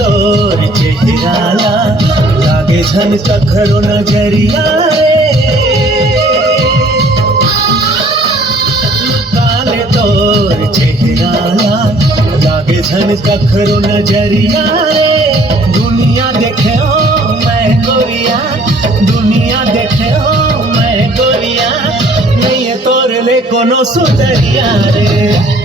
तोर चेहराला लागे झन कखरो नजरिया रे काले तोर चेहराला लागे झन कखरो नजरिया रे दुनिया देखे हो मैं गोरिया दुनिया देखे हो मैं गोरिया नहीं है तोर ले कोनो सुतरिया रे।